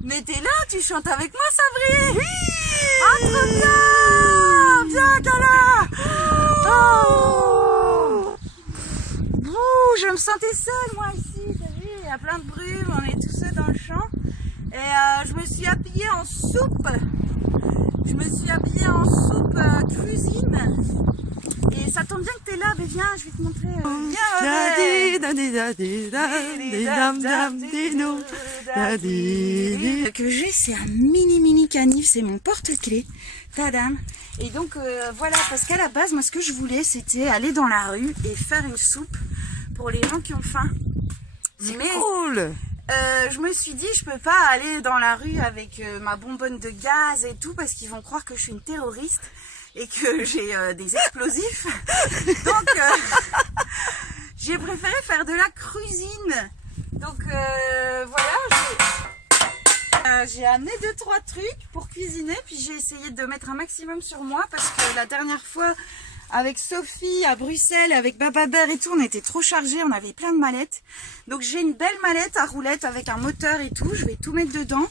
Mais t'es là, tu chantes avec moi, Sabri? Oui. Ah, trop bien! Viens, Kala! Oh! Ouh, je me sentais seule, moi, ici, t'as vu? Il y a plein de brume, on est tous seuls dans le champ. Et je me suis habillée en soupe. Je me suis habillée en soupe cuisine. Et ça tombe bien que t'es là, mais viens, je vais te montrer. Ce que j'ai, c'est un mini canif, c'est mon porte-clés. Tadam. Et donc voilà, parce qu'à la base, moi ce que je voulais, c'était aller dans la rue et faire une soupe pour les gens qui ont faim. Mais cool. Je me suis dit, je peux pas aller dans la rue avec ma bonbonne de gaz et tout, parce qu'ils vont croire que je suis une terroriste et que j'ai des explosifs. Donc j'ai préféré faire de la cuisine. Donc voilà, j'ai amené 2-3 trucs pour cuisiner, puis j'ai essayé de mettre un maximum sur moi, parce que la dernière fois avec Sophie à Bruxelles, avec Bababère et tout, on était trop chargés, on avait plein de mallettes. Donc j'ai une belle mallette à roulettes avec un moteur et tout, je vais tout mettre dedans.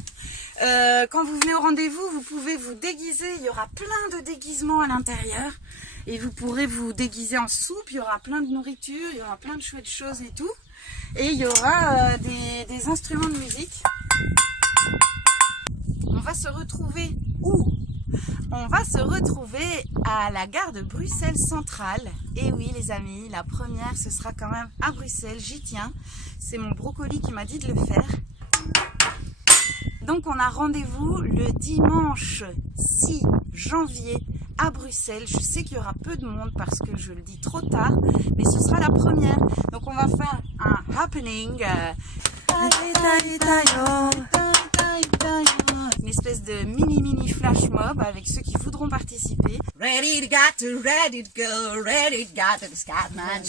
Quand vous venez au rendez-vous, vous pouvez vous déguiser, il y aura plein de déguisements à l'intérieur. Et vous pourrez vous déguiser en soupe, il y aura plein de nourriture, il y aura plein de chouettes choses et tout. Et il y aura des instruments de musique. On va se retrouver où? On va se retrouver à la gare de Bruxelles Centrale. Et oui les amis, la première ce sera quand même à Bruxelles, j'y tiens. C'est mon brocoli qui m'a dit de le faire. Donc on a rendez-vous le dimanche 6 janvier à Bruxelles. Je sais qu'il y aura peu de monde parce que je le dis trop tard, mais ce sera la première. Donc on va faire un happening. Une espèce de mini flash mob avec ceux qui voudront participer. Ready to go, ready to the Scatman.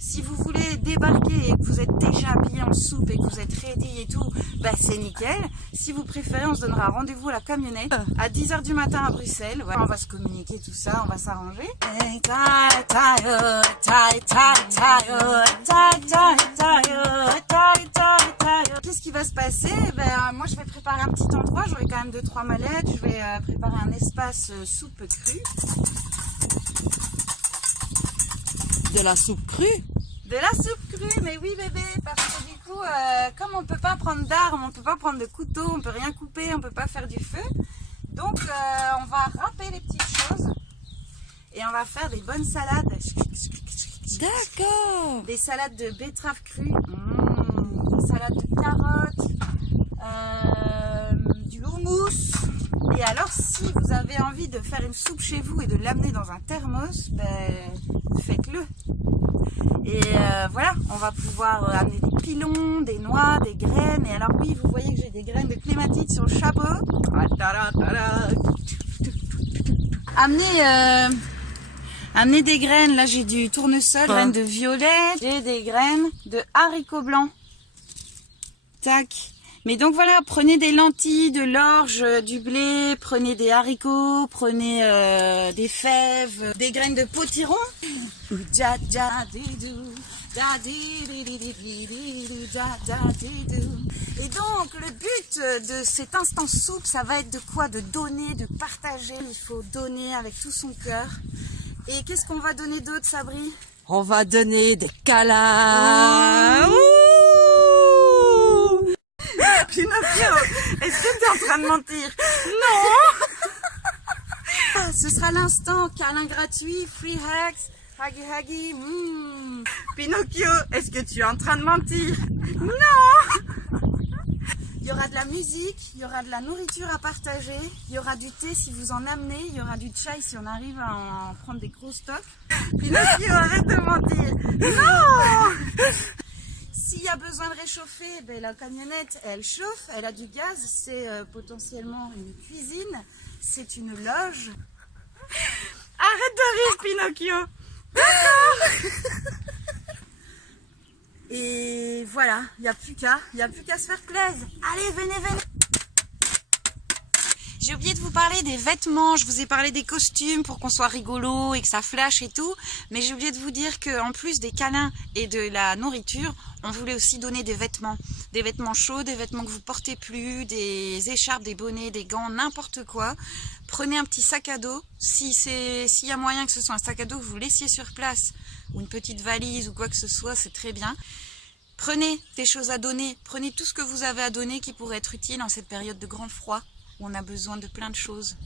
Si vous voulez débarquer et que vous êtes déjà habillé en soupe et que vous êtes ready et tout, bah c'est nickel. Si vous préférez, on se donnera rendez-vous à la camionnette à 10 h du matin à Bruxelles. Ouais, on va se communiquer tout ça, on va s'arranger. Qu'est-ce qui va se passer? Ben, moi je vais préparer un petit endroit, j'aurai quand même 2-3 mallettes, je vais préparer un espace soupe crue. De la soupe crue? De la soupe crue, mais oui bébé, parce que du coup, comme on peut pas prendre d'armes, on peut pas prendre de couteau, on peut rien couper, on peut pas faire du feu, donc on va râper les petites choses et on va faire des bonnes salades. D'accord. Des salades de betterave crue, des salades de carottes, du houmous. Et alors si vous avez envie de faire une soupe chez vous et de l'amener dans un thermos, ben faites-le. Et voilà, on va pouvoir amener des pilons, des noix, des graines. Et alors oui, vous voyez que j'ai des graines de clématite sur le chapeau. Amener des graines, là j'ai du tournesol, graines de violet, j'ai des graines de haricots blancs. Tac. Mais donc voilà, prenez des lentilles, de l'orge, du blé, prenez des haricots, prenez des fèves, des graines de potiron. Et donc le but de cet instant soupe, ça va être de quoi? De donner, de partager. Il faut donner avec tout son cœur. Et qu'est-ce qu'on va donner d'autre, Sabri? On va donner des câlins. Pinocchio, est-ce que tu es en train de mentir? Non. Ce sera l'instant câlin gratuit, free hugs, huggy. Pinocchio, est-ce que tu es en train de mentir? Non. Il y aura de la musique, il y aura de la nourriture à partager, il y aura du thé si vous en amenez, il y aura du chai si on arrive à en prendre des gros stocks. Pinocchio, arrête de mentir. Non. S'il y a besoin de réchauffer, ben, la camionnette, elle chauffe, elle a du gaz, c'est potentiellement une cuisine, c'est une loge. Arrête de rire, Pinocchio. D'accord. Et voilà, il n'y a plus qu'à se faire plaisir. Allez, venez. J'ai oublié de vous parler des vêtements. Je vous ai parlé des costumes pour qu'on soit rigolo et que ça flash et tout. Mais j'ai oublié de vous dire qu'en plus des câlins et de la nourriture, on voulait aussi donner des vêtements. Des vêtements chauds, des vêtements que vous portez plus, des écharpes, des bonnets, des gants, n'importe quoi. Prenez un petit sac à dos. S'il y a moyen que ce soit un sac à dos que vous laissiez sur place, ou une petite valise ou quoi que ce soit, c'est très bien. Prenez des choses à donner. Prenez tout ce que vous avez à donner qui pourrait être utile en cette période de grand froid. Où on a besoin de plein de choses.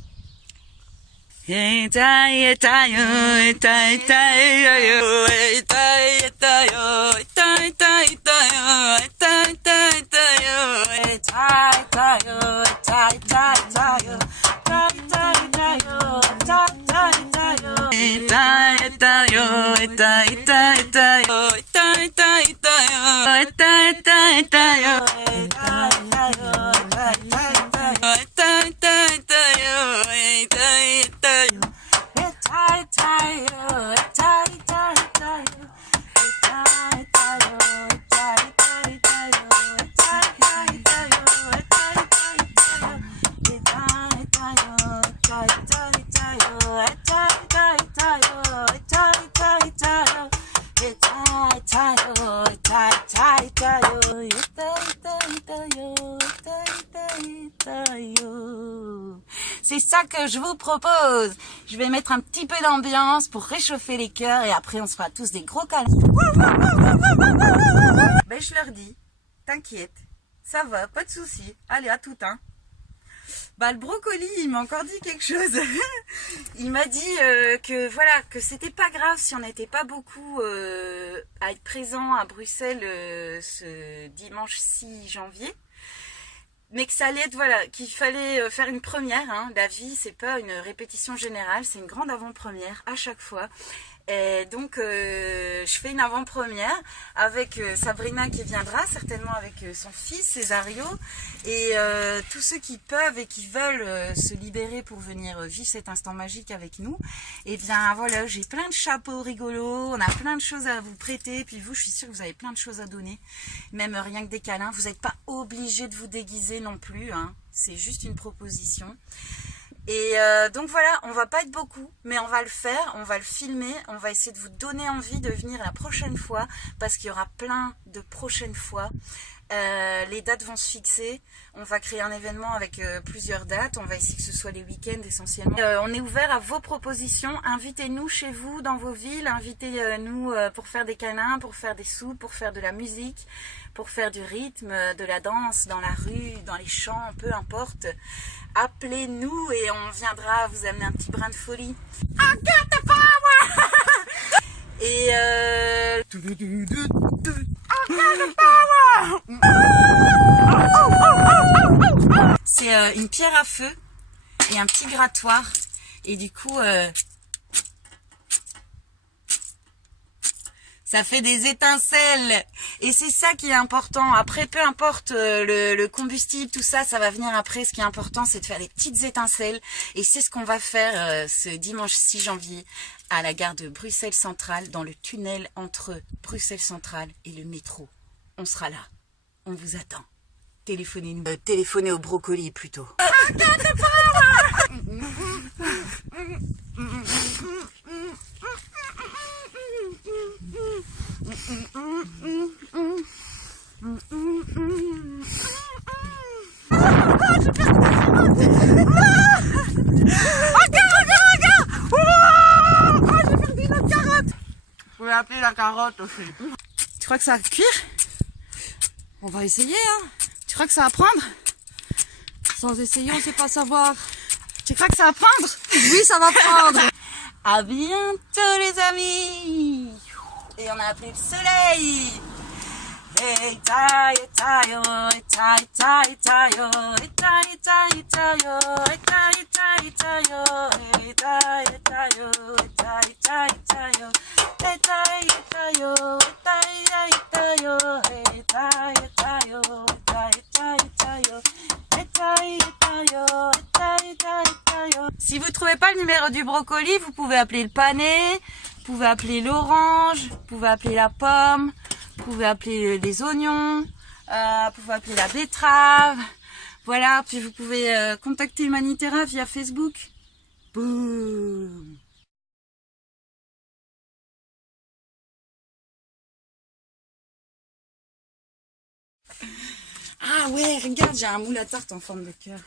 C'est ça que je vous propose. Je vais mettre un petit peu d'ambiance pour réchauffer les cœurs et après on se fera tous des gros câlins. Ben je leur dis, t'inquiète, ça va, pas de souci. Allez, à tout hein. Bah le brocoli, il m'a encore dit quelque chose. Il m'a dit que voilà, que c'était pas grave si on n'était pas beaucoup à être présent à Bruxelles ce dimanche 6 janvier. Mais que ça allait être, voilà, qu'il fallait faire une première, hein. La vie, c'est pas une répétition générale, c'est une grande avant-première à chaque fois. Et donc, je fais une avant-première avec Sabrina qui viendra, certainement avec son fils, Césario, et tous ceux qui peuvent et qui veulent se libérer pour venir vivre cet instant magique avec nous. Et bien voilà, j'ai plein de chapeaux rigolos, on a plein de choses à vous prêter, puis vous, je suis sûre que vous avez plein de choses à donner, même rien que des câlins. Vous n'êtes pas obligés de vous déguiser non plus, hein. C'est juste une proposition. Et donc voilà, on va pas être beaucoup, mais on va le faire, on va le filmer, on va essayer de vous donner envie de venir la prochaine fois, parce qu'il y aura plein de prochaines fois. Les dates vont se fixer, on va créer un événement avec plusieurs dates, on va essayer que ce soit les week-ends essentiellement. On est ouvert à vos propositions, invitez-nous chez vous, dans vos villes, invitez-nous pour faire des câlins, pour faire des soupes, pour faire de la musique, pour faire du rythme, de la danse, dans la rue, dans les champs, peu importe. Appelez-nous et on viendra vous amener un petit brin de folie. I got the power! Et I got the power! C'est une pierre à feu et un petit grattoir. Et du coup, ça fait des étincelles. Et c'est ça qui est important. Après, peu importe le combustible, tout ça, ça va venir après. Ce qui est important, c'est de faire des petites étincelles. Et c'est ce qu'on va faire ce dimanche 6 janvier à la gare de Bruxelles Centrale, dans le tunnel entre Bruxelles Centrale et le métro. On sera là. On vous attend. Téléphonez-nous. Téléphonez au brocoli plutôt. Vous pouvez appeler la carotte aussi. Tu crois que ça va cuire? On va essayer, hein. Tu crois que ça va prendre? Sans essayer, on sait pas savoir. Tu crois que ça va prendre? Oui, ça va prendre. À bientôt les amis. Et on a appelé le soleil. Si vous trouvez pas le numéro du brocoli, vous pouvez appeler le panais, vous pouvez appeler l'orange, vous pouvez appeler la pomme, vous pouvez appeler les oignons, vous pouvez appeler la betterave, Voilà, puis vous pouvez contacter Humanitera via Facebook. Boum. Ah ouais, regarde, j'ai un moule à tarte en forme de cœur.